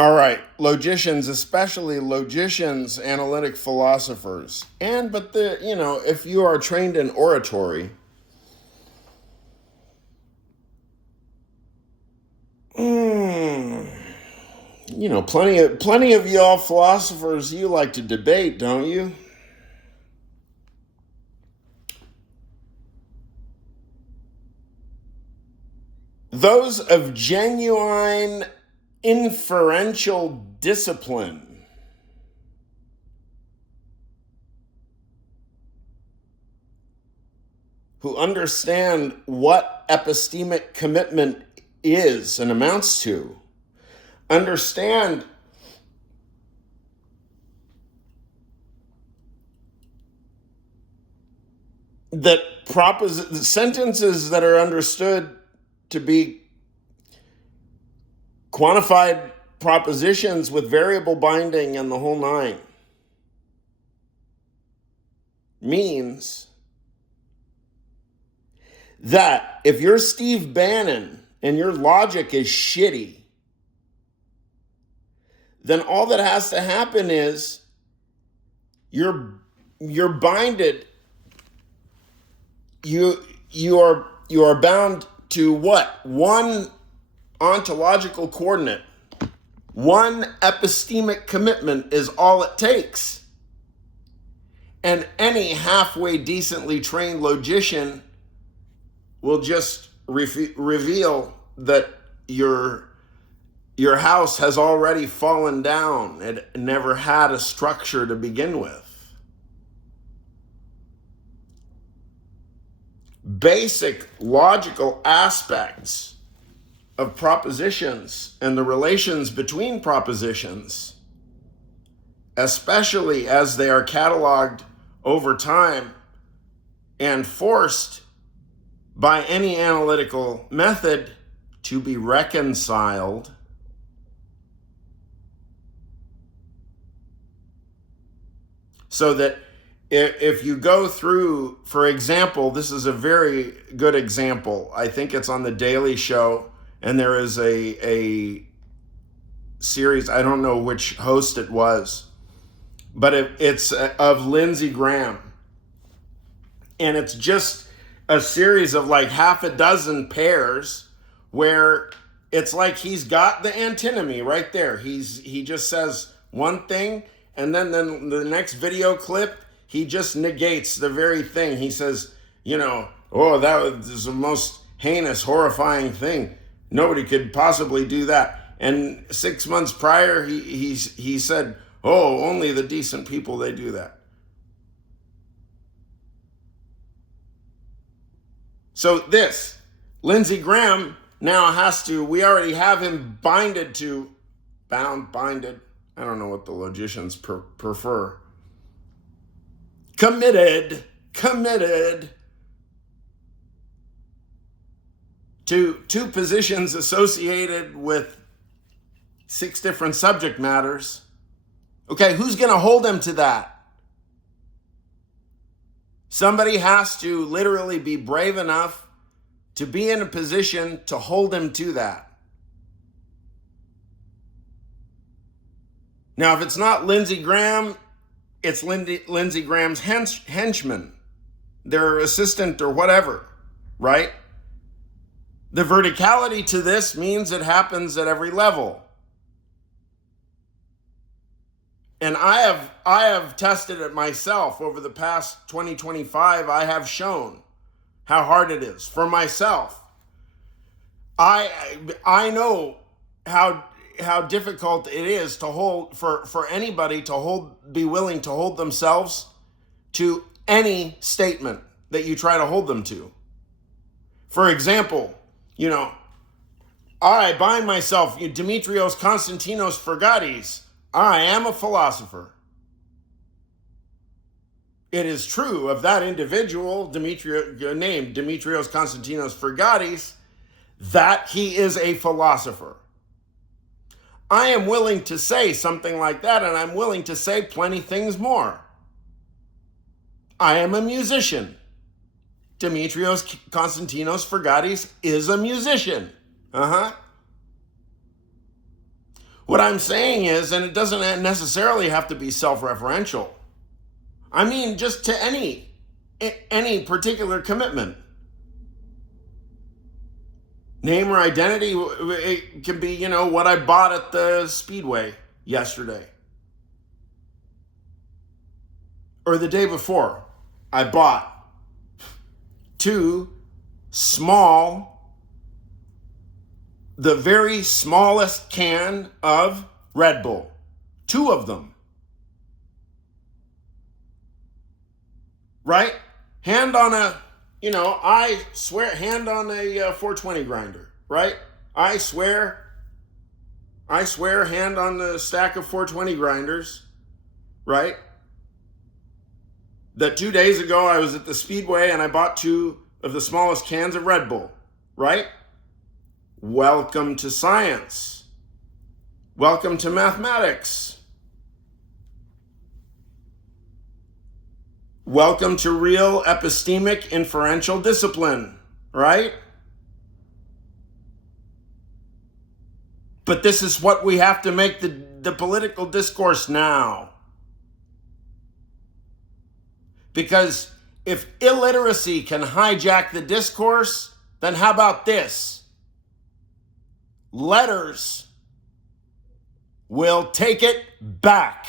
All right, logicians, especially logicians, analytic philosophers, if you are trained in oratory, plenty of y'all philosophers, you like to debate, don't you? Those of genuine inferential discipline who understand what epistemic commitment is and amounts to, understand that sentences that are understood to be quantified propositions with variable binding and the whole nine means that if you're Steve Bannon and your logic is shitty, then all that has to happen is you're binded. You are bound to what? One ontological coordinate. One epistemic commitment is all it takes. And any halfway decently trained logician will just reveal that your house has already fallen down. It never had a structure to begin with. Basic logical aspects of propositions and the relations between propositions, especially as they are cataloged over time and forced by any analytical method to be reconciled, so that if you go through, for example, this is a very good example. I think it's on The Daily Show, and there is a series, I don't know which host it was, but it's of Lindsey Graham. And it's just a series of like half a dozen pairs where it's like he's got the antinomy right there. He just says one thing, and then the next video clip, he just negates the very thing. He says, oh, that was the most heinous, horrifying thing. Nobody could possibly do that. And 6 months prior, he said, oh, only the decent people, they do that. So this, Lindsey Graham now has to, we already have him binded, I don't know what the logicians prefer. Committed to two positions associated with 6 different subject matters. Okay, who's going to hold him to that? Somebody has to literally be brave enough to be in a position to hold him to that. Now, if it's not Lindsey Graham, it's Lindsey Graham's henchman, their assistant or whatever, right? The verticality to this means it happens at every level. And I have tested it myself over the past 2025. I have shown how hard it is for myself. I know how difficult it is to hold for anybody to be willing to hold themselves to any statement that you try to hold them to. For example, I bind myself, Dimitrios Konstantinos Fergatis, I am a philosopher. It is true of that individual, named Dimitrios Konstantinos Fergatis, that he is a philosopher. I am willing to say something like that, and I'm willing to say plenty things more. I am a musician. Dimitrios Konstantinos Fergatis is a musician. What I'm saying is, and it doesn't necessarily have to be self-referential. I mean, just to any particular commitment. Name or identity, it can be, what I bought at the Speedway yesterday. Or the day before. I bought 2 small, the very smallest can of Red Bull. 2 of them. Right? Hand on a, I swear, hand on a 420 grinder, right? I swear, hand on the stack of 420 grinders, right? That 2 days ago I was at the Speedway and I bought 2 of the smallest cans of Red Bull, right? Welcome to science. Welcome to mathematics. Welcome to real epistemic inferential discipline, right? But this is what we have to make the political discourse now. Because if illiteracy can hijack the discourse, then how about this? Letters will take it back.